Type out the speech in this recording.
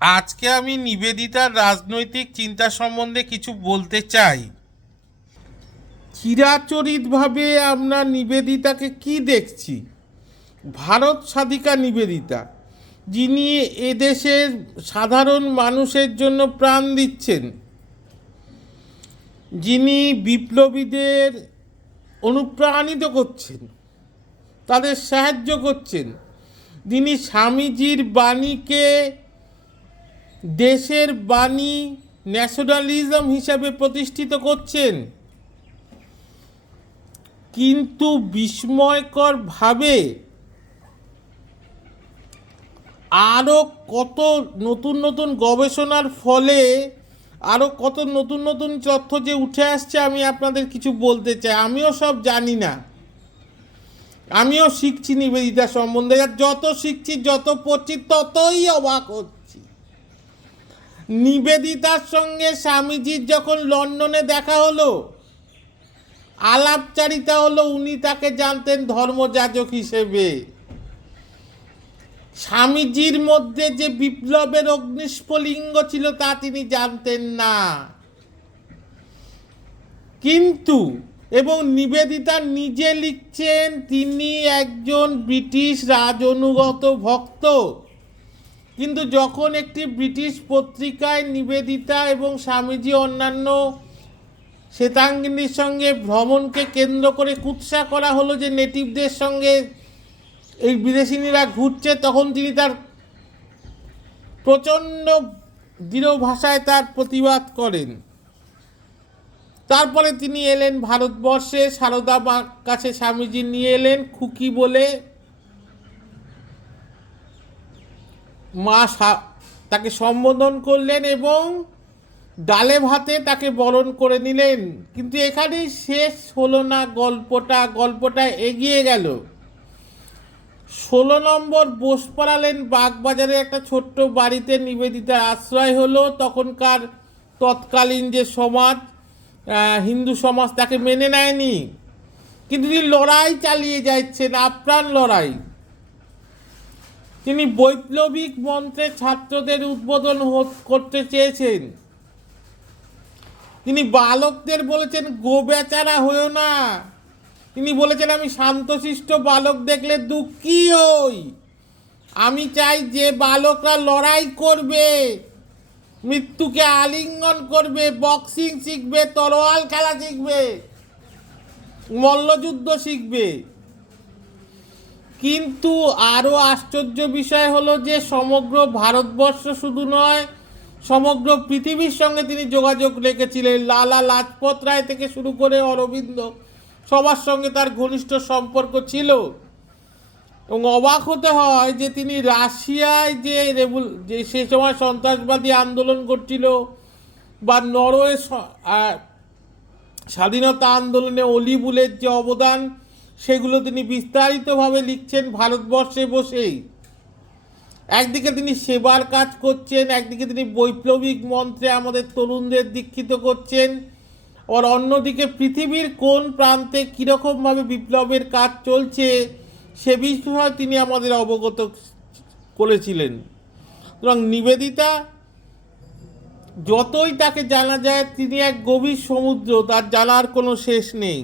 আজকে আমি নিবেদিতার রাজনৈতিক চিন্তা সম্বন্ধে কিছু বলতে চাই। চিরাচরিতভাবে আমরা নিবেদিতাকে কি দেখছি? ভারত সাধিকা নিবেদিতা, যিনি এদেশের সাধারণ মানুষের জন্য প্রাণ দিচ্ছেন, যিনি বিপ্লবীদের অনুপ্রাণিত করছেন, তাদের সাহায্য করছেন, যিনি স্বামীজির বাণীকে দেশের বাণী, ন্যাশনালিজম হিসাবে প্রতিষ্ঠিত করছেন। কিন্তু বিস্ময়করভাবে আরও কত নতুন নতুন গবেষণার ফলে আরও কত নতুন নতুন তথ্য যে উঠে আসছে, আমি আপনাদের কিছু বলতে চাই। আমিও সব জানি না, আমিও শিখছি নিবেদিতা সম্বন্ধে। আর যত শিখছি, যত পড়ছি, ততই অবাক হচ্ছি। নিবেদিতার সঙ্গে স্বামীজির যখন লন্ডনে দেখা হলো, আলাপচারিতা হলো, উনি তাকে জানতেন ধর্মযাজক হিসেবে। স্বামীজির মধ্যে যে বিপ্লবের অগ্নিস্ফুলিঙ্গ ছিল তা তিনি জানতেন না। কিন্তু এবং নিবেদিতা নিজে লিখছেন তিনি একজন ব্রিটিশ রাজনুগত ভক্ত। কিন্তু যখন একটি ব্রিটিশ পত্রিকায় নিবেদিতা এবং স্বামীজি অন্যান্য শ্বেতাঙ্গিনীর সঙ্গে ভ্রমণকে কেন্দ্র করে কুৎসা করা হলো যে নেটিভদের সঙ্গে এই বিদেশিনীরা ঘুরছে, তখন তিনি তার প্রচণ্ড দৃঢ় ভাষায় তার প্রতিবাদ করেন। তারপরে তিনি এলেন ভারতবর্ষে, সারদা মার কাছে স্বামীজি নিয়ে এলেন, খুকি বলে মা তাকে সম্বোধন করলেন এবং ডালে ভাতে তাকে বরণ করে নিলেন। কিন্তু এখানেই শেষ হলো না গল্পটা এগিয়ে গেল। 16 নম্বর বোসপাড়ালেন বাগবাজারে একটা ছোট্ট বাড়িতে নিবেদিতার আশ্রয় হলো। তখনকার তৎকালীন যে সমাজ, হিন্দু সমাজ তাকে মেনে নেয়নি, কিন্তু তিনি লড়াই চালিয়ে যাচ্ছেন, আপ্রাণ লড়াই। তিনি বৈপ্লবিক মন্ত্রে ছাত্রদের উদ্বোধন করতে চেয়েছেন। তিনি বালকদের বলেছেন, গো বেচারা হয়েও না। তিনি বলেছেন, আমি শান্তশিষ্ট বালক দেখলে দুঃখী হই। আমি চাই যে বালকরা লড়াই করবে, মৃত্যুকে আলিঙ্গন করবে, বক্সিং শিখবে, তরোয়াল খেলা শিখবে, মল্লযুদ্ধ শিখবে। কিন্তু আরও আশ্চর্য বিষয় হলো যে সমগ্র ভারতবর্ষ শুধু নয়, সমগ্র পৃথিবীর সঙ্গে তিনি যোগাযোগ রেখেছিলেন। লালা লাজপত রায় থেকে শুরু করে অরবিন্দ, সবার সঙ্গে তার ঘনিষ্ঠ সম্পর্ক ছিল। এবং অবাক হতে হয় যে তিনি রাশিয়ায় যে সে সময় সন্ত্রাসবাদী আন্দোলন করছিল, বা নরওয়ে স্বাধীনতা আন্দোলনে অলিবুলের যে অবদান, সেগুলো তিনি বিস্তারিতভাবে লিখছেন ভারতবর্ষে বসেই। একদিকে তিনি সেবার কাজ করছেন, একদিকে তিনি বৈপ্লবিক মন্ত্রে আমাদের তরুণদের দীক্ষিত করছেন, আর অন্যদিকে পৃথিবীর কোন প্রান্তে কীরকমভাবে বিপ্লবের কাজ চলছে সে বিষয়ে তিনি আমাদের অবগত করেছিলেন। সুতরাং নিবেদিতা, যতই তাকে জানা যায়, তিনি এক গভীর সমুদ্র, তার জানার কোনো শেষ নেই।